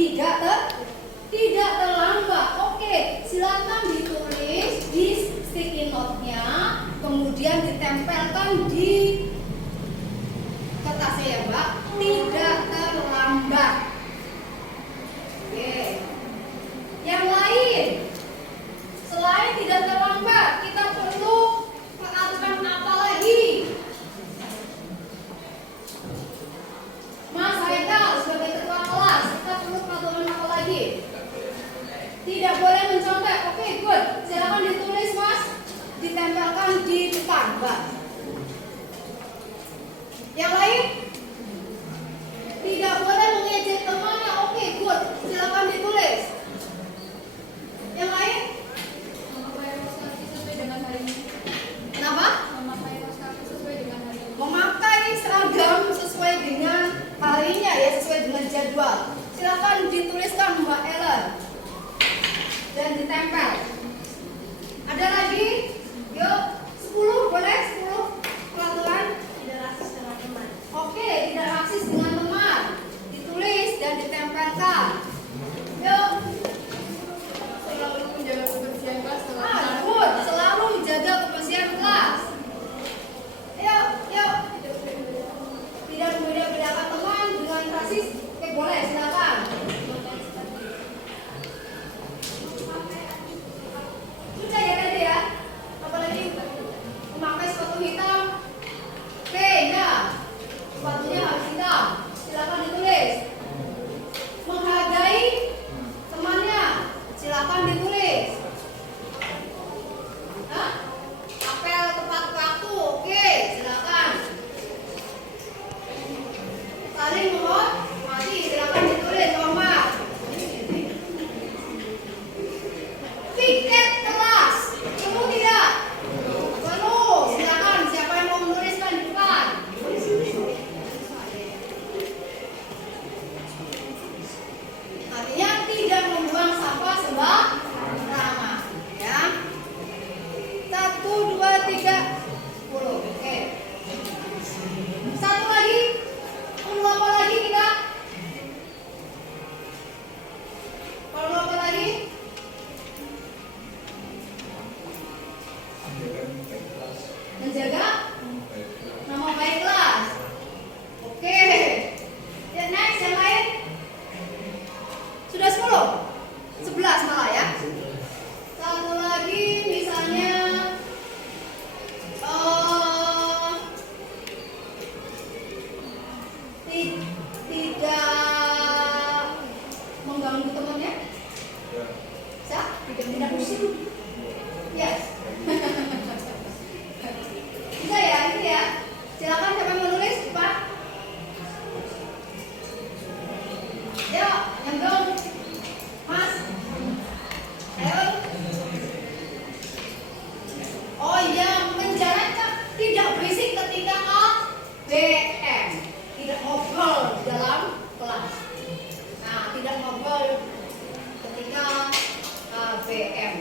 Tidak terlambat. Oke, silakan ditulis di sticky note-nya, kemudian ditempelkan di kertasnya ya, Mbak. Tidak terlambat. Oke. Yang lain, selain tidak terlambat, kita perlu peraturan apa lagi? Mas Haikal sebagai ketua kelas, kita perlu peraturan apa lagi? Tidak boleh mencontek. Oke, good. Silakan ditulis, Mas. Ditempelkan di depan, Mbak. Yang lain? Tidak boleh mengejek temannya. Oke, good. Silakan ditulis. Yang lain? Memakai kaos kaki sesuai dengan hari ini. Kenapa? Memakai kaos kaki sesuai dengan hari ini. Memakai seragam sesuai dengan harinya ya, sesuai dengan jadwal. Silakan dituliskan, Mbak Ellen, dan ditempel. Ada lagi? Yuk, 10 boleh? 10 peraturan. Tidak rasis dengan teman. Oke, tidak rasis dengan teman. Ditulis dan ditempelkan. Yuk. Selalu menjaga kebersihan kelas setelah Good. Selalu menjaga kebersihan kelas. Yuk, yuk. Tidak membeda-bedakan teman dengan rasis. Oke, boleh, silakan. Sudah ya tadi ya. Apalagi memakai sepatu hitam. Oke, nah. Sepatunya harus hitam. Silakan ditulis. Menghargai temannya. Silakan ditulis. Hah? Apel tepat waktu. Oke, silakan. Saling menghormati. Silakan ditulis, Muhammad. Piket kelas. Perlu tidak? Perlu. Silakan. Siapa yang mau menuliskan di depan? Artinya tidak membuang sampah sembarangan. Ya. 1, 2, 3, 10. Oke. Satu lagi. Perlu apa lagi kita? Perlu apa lagi? Menjaga nama baik kelas. Oke. Ya, next yang lain. Sudah 10? 11 malah ya. Satu lagi misalnya tidak mengganggu temannya. Bisa? Tidak pusing. Yes. Bisa ya, ini ya. Silakan siapa yang menulis, Pak. Yuk, yang dong. Mas. Ayo. Oh iya, menjalankan tidak berisik ketika ABM. Tidak ngobrol di dalam kelas. Nah, tidak ngobrol ketika ABM.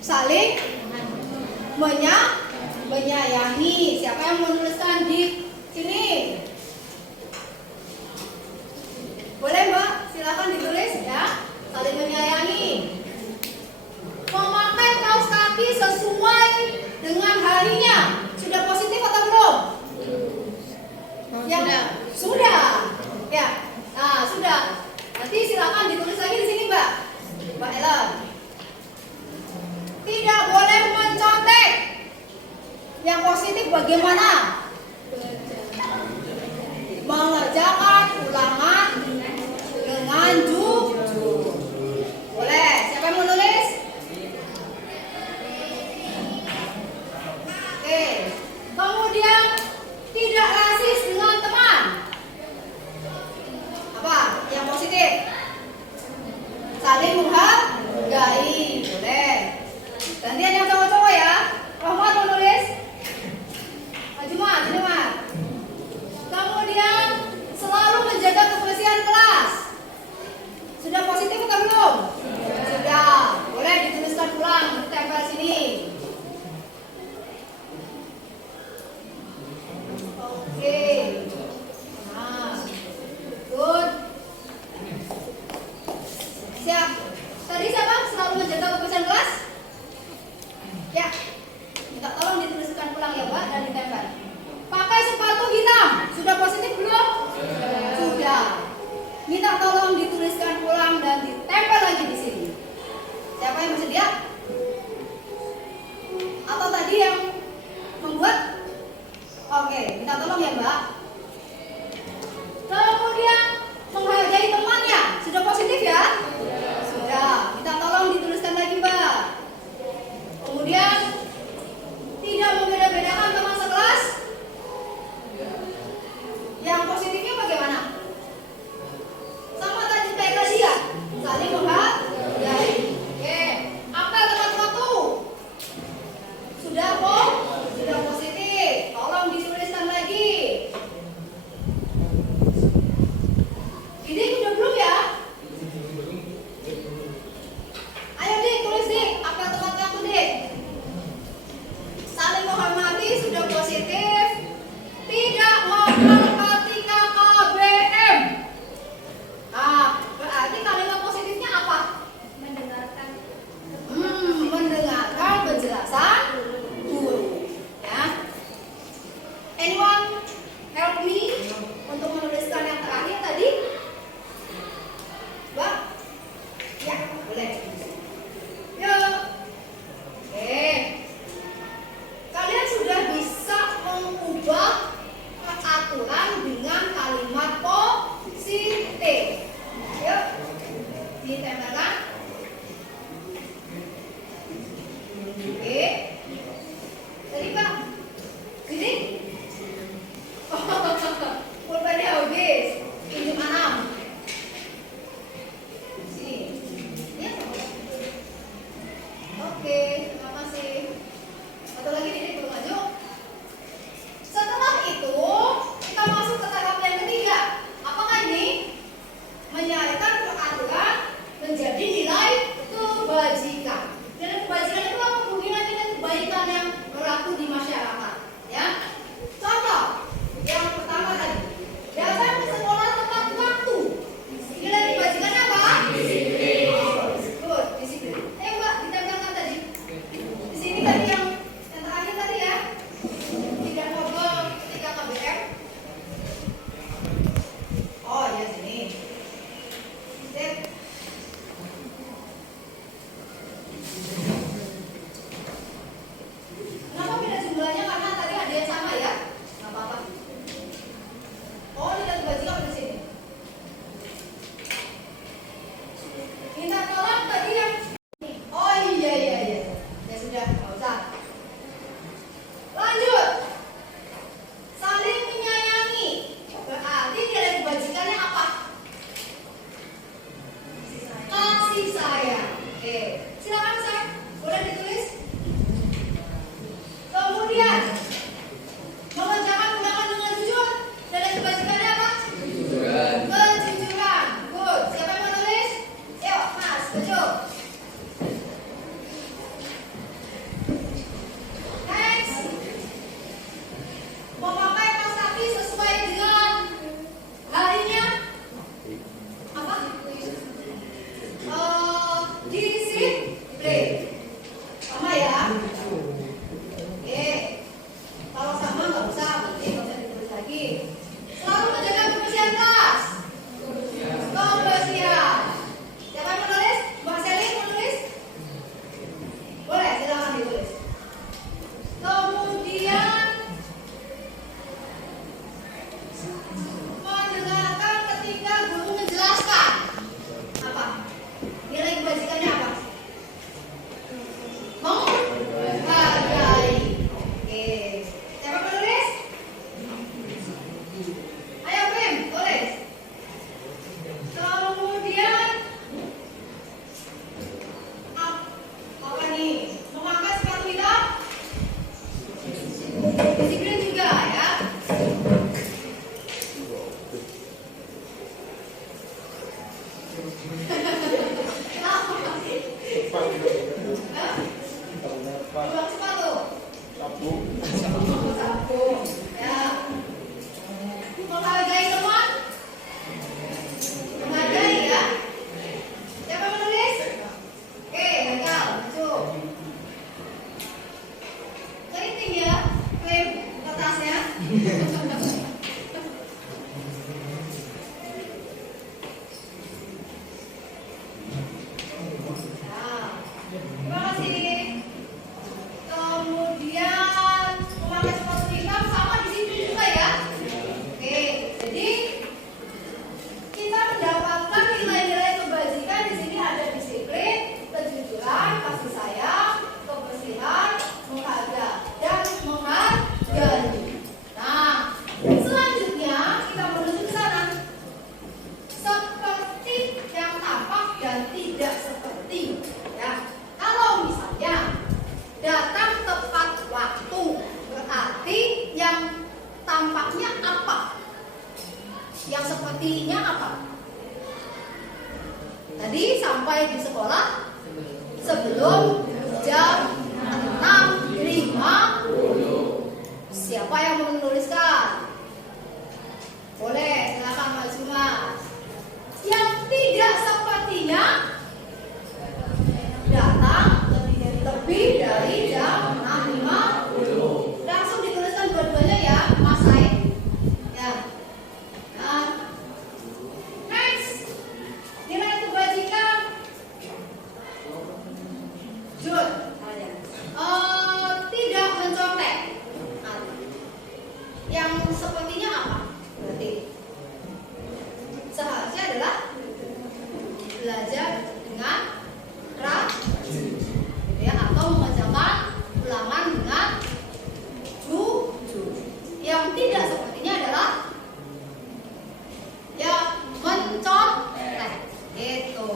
Saling menyayangi. Siapa yang menuliskan di sini? Boleh Mbak, silakan ditulis ya. Saling menyayangi. Memakai kaos kaki sesuai dengan harinya. Sudah positif atau belum? Sudah. Ya. Nah, sudah. Nanti silakan ditulis lagi di sini, Mbak. Mbak Ellen. Tidak boleh mencontek. Yang positif bagaimana? Mengerjakan ulangan dengan jujur. Boleh. Siapa yang mau nulis? Oke. Kemudian tidak rasis dengan teman. Apa? Yang positif. Saling menghargai. Boleh. Gantian yang cowok-cowok ya. Rahmat mau nulis? Jumat. Kemudian selalu menjaga kebersihan kelas. Sudah positif atau belum? Sudah. Boleh dituliskan ulang, ditempel sini. Oke. Nah, good. Siap. Tadi siapa? Selalu menjaga kebersihan kelas? Ya. Minta tolong dituliskan ulang ya, Mbak, dan ditempel. Pakai sepatu hitam. Sudah positif belum? Sudah. Minta tolong dituliskan ulang dan ditempel lagi di sini. Siapa yang bersedia? Atau tadi yang membuat? Oke, minta tolong ya, Mbak. Kemudian menghargai temannya. Sudah positif ya? Sudah. Minta tolong dituliskan lagi, Mbak. Kemudian tidak membeda-bedakan teman sekelas. Yang positifnya bagaimana? Sama tadi kayak tadi ya, saling menghargai. Oke, apel tepat waktu. Sudah positif. Tolong dituliskan lagi. disiplin. Sama ya. Oke. Kalau sama nggak usah, berarti nggak usah ditulis lagi. Selalu menjaga kebersihan kelas. Kebersihan. Siapa yang menulis? Mbak Seli mau nulis? Boleh, silakan ditulis. Kemudian mendengarkan ketika guru menjelaskan. Apa? Nilai kebajikannya apa? Menghargai. Oke. Siapa menulis? Ayo Pim, tulis. Kemudian apa nih? Memakai sepatu hitam? Disiplin juga ya. Buang sepatu. Sapu. Ya. Menghargai teman. Menghargai ya. Siapa menulis? Oke, Haikal, maju. Keriting ya, Pim, kertasnya. Nah, terima kasih. Kemudian memakai sepatu hitam sama disiplin juga ya. Oke, jadi kita mendapatkan nilai-nilai kebajikan di sini ada disiplin, kejujuran, kasih sayang, kebersihan, menghargai dan menghargai. Nah, selanjutnya kita menuju ke sana. Seperti yang tampak dan tidak seperti. Ya, kalau misalnya datang tepat waktu, berarti yang tampaknya apa? Yang sepertinya apa? Tadi sampai di sekolah sebelum jam 6.50. Siapa yang mau menuliskan? Boleh, silakan maju Mas. Yang tidak sepertinya datang lebih dari jam 6.50. Langsung dituliskan dua-duanya ya, Mas Said. Ya. Nah, next. Nilai kebajikan. Jun. Tidak mencontek. Nah, yang sepertinya apa? Berarti seharusnya adalah belajar dengan rajin, gitu ya, atau mengerjakan ulangan dengan jujur. Yang tidak sepertinya adalah yang mencontek, gitu.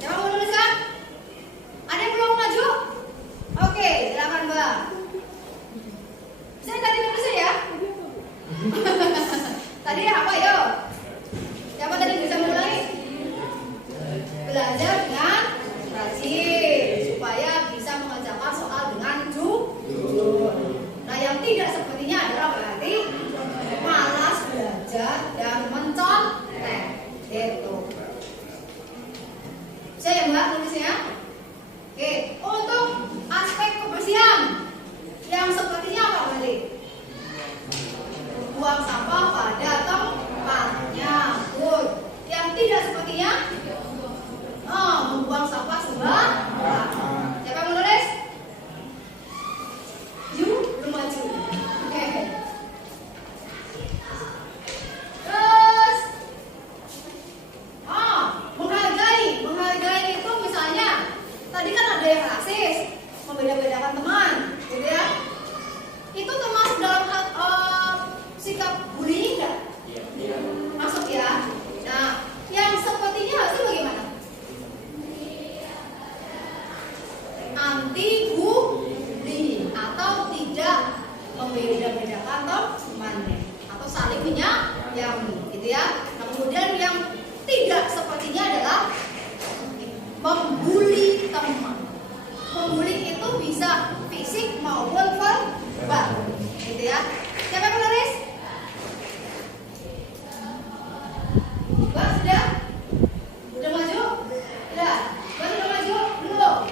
Siapa mau menuliskan? Ada yang belum maju? Oke, silakan Mbak. Saya tadi nulisnya ya. Tadi apa yo? Siapa tadi bisa mengulangi? Belajar dengan rajin supaya bisa mengerjakan soal dengan jujur. Nah, yang tidak sepertinya adalah berarti malas belajar dan mencontek, gitu. Saya Mbak tulisnya. Oke, untuk aspek kebersihan yang sepertinya apa berarti? Buang sampah pada tempatnya. Good. Yang tidak sepertinya membuang sampah sembarangan. Siapa yang menulis? You belum maju. Oke. Terus menghargai itu misalnya tadi kan ada yang rasis, membeda-bedakan teman, gitu ya. Itu termasuk dalam sikap bullying nggak? Masuk ya. Nah, yang sepertinya harusnya bagaimana? Anti bullying atau tidak membeda-bedakan temannya atau saling menyayangi, gitu ya. Nah, kemudian yang tidak sepertinya adalah membuli teman. Membuli itu bisa fisik maupun verbal, gitu ya. Siapa yang menulis? Mbak sudah? Udah maju? Sudah? Mbak sudah maju? Belum?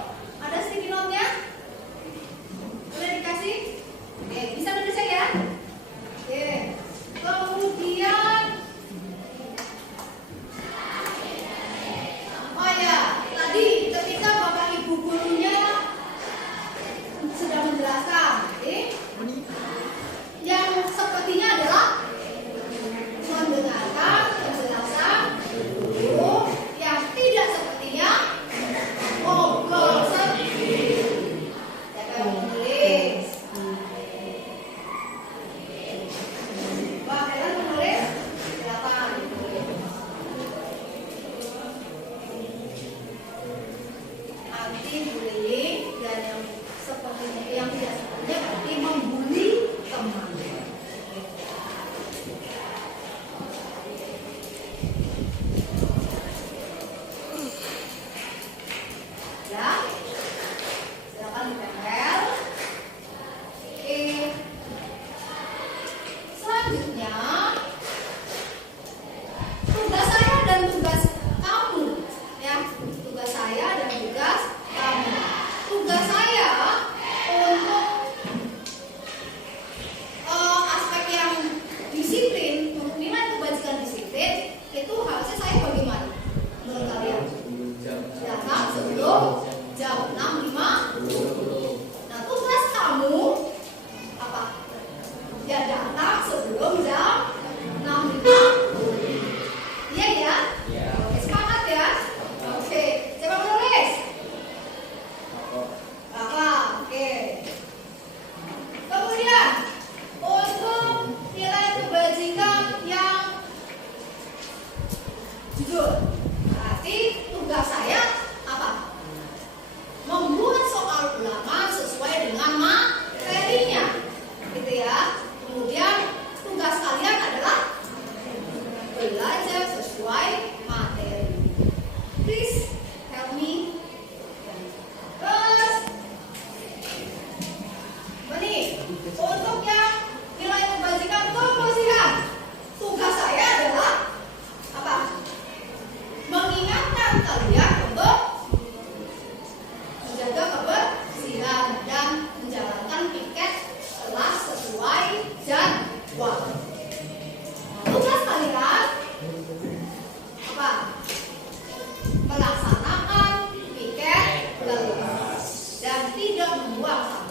tidak membuang